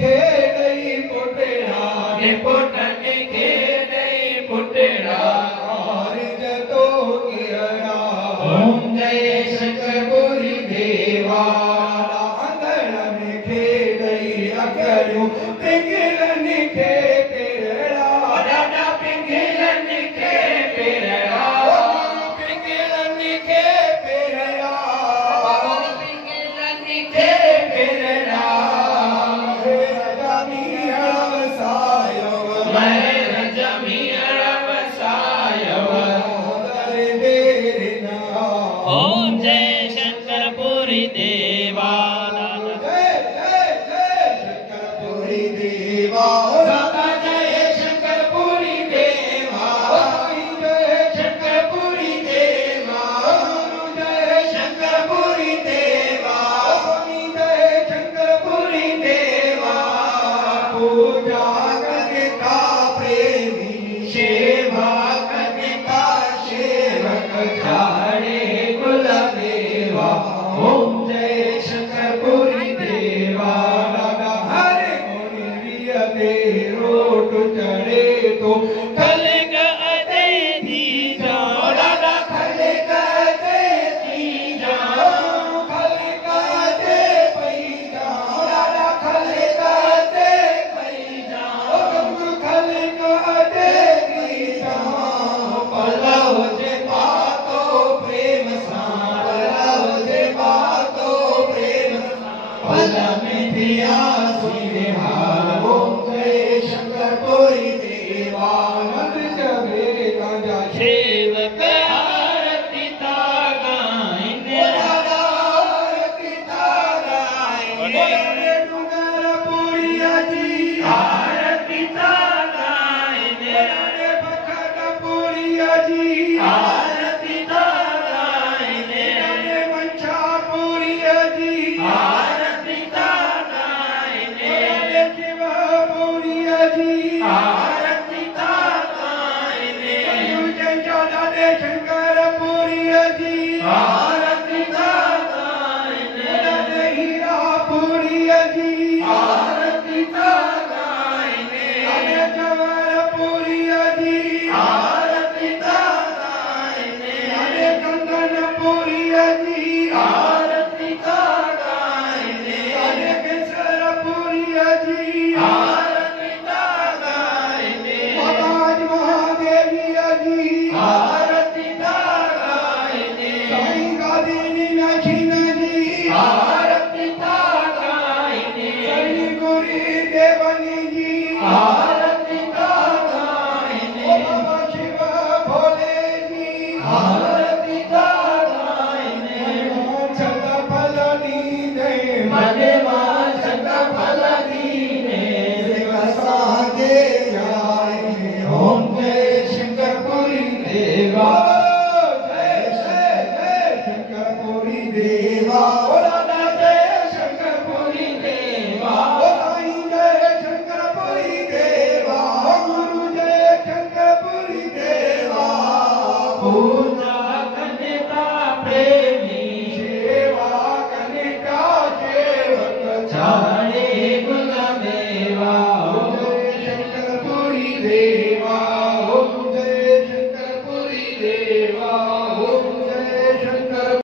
खेड़ई पुटड़ा ने पुटन खेड़ई पुटड़ा और जतो किरणा ओम जय शंकरपुरी देवा अंगण में खेड़ई अकड़ू पिंगलन खे पेड़ा राजा पिंगलन खे पेड़ा पिंगलन खे पेड़ा पिंगलन खे पेड़ा ओम जय शंकरपुरी देवा शंकरपुरी देवा दादा जय शंकरपुरी देवा जय शंकरपुरी देवा जय शंकरपुरी देवा जय शंकरपुरी देवा पूजा करने का प्रेमी सेवा करने का सेवक झाड़े गुलदेवा ओम जय शंकरपुरी देवा दादा हरे मुनिय दे रोट चढ़े तो खलग अजय जी जाओ दादा खले गए जी जाओ खले गए पई जाओ दादा खले गए पई जाओ तुम खले गए पई जाओ पलव जे पातो प्रेम सा पलव जे पातो प्रेम सा पल में दिया सुने हाल ओम जय शंकरपुरी देवा नंद जगे कांजा सेवक आरती गाइने आरती गाइने डूंगर पुरिया जी आरती गाइने भखट पुरिया जी आरती गाइने मंचा पुरिया जी आरती गाइने शिव पुरिया जी आरती गाइने जय जय शंकर पुरिया जी आरती गाइने हीरा पुरिया जी आरती गाइने जवर पुरिया जी आरती गाइने कंगन पुरिया जी आरती गाइने केसर पुरिया जी आरती गाइने महाराज महादेविया जी आरती गाइने साईं गादिनी नखीन जी आरती गाइने हरि गुरी देवनी जी आरती गाइने बाबा शिव भोले जी आरती गाइने छत फलनी जय मने माचक फल दीने साधे जाए ओम जय शंकरपुरी देवा जय जय जय शंकरपुरी देवा दादा जय शंकरपुरी देवा साईं जय शंकरपुरी देवा गुरु जय शंकरपुरी देवा पूजा करने का प्रेमी सेवा करने का सेवक झाड़े गुलदेवा जय शंकरपुरी देवा ओम जय शंकरपुरी देवा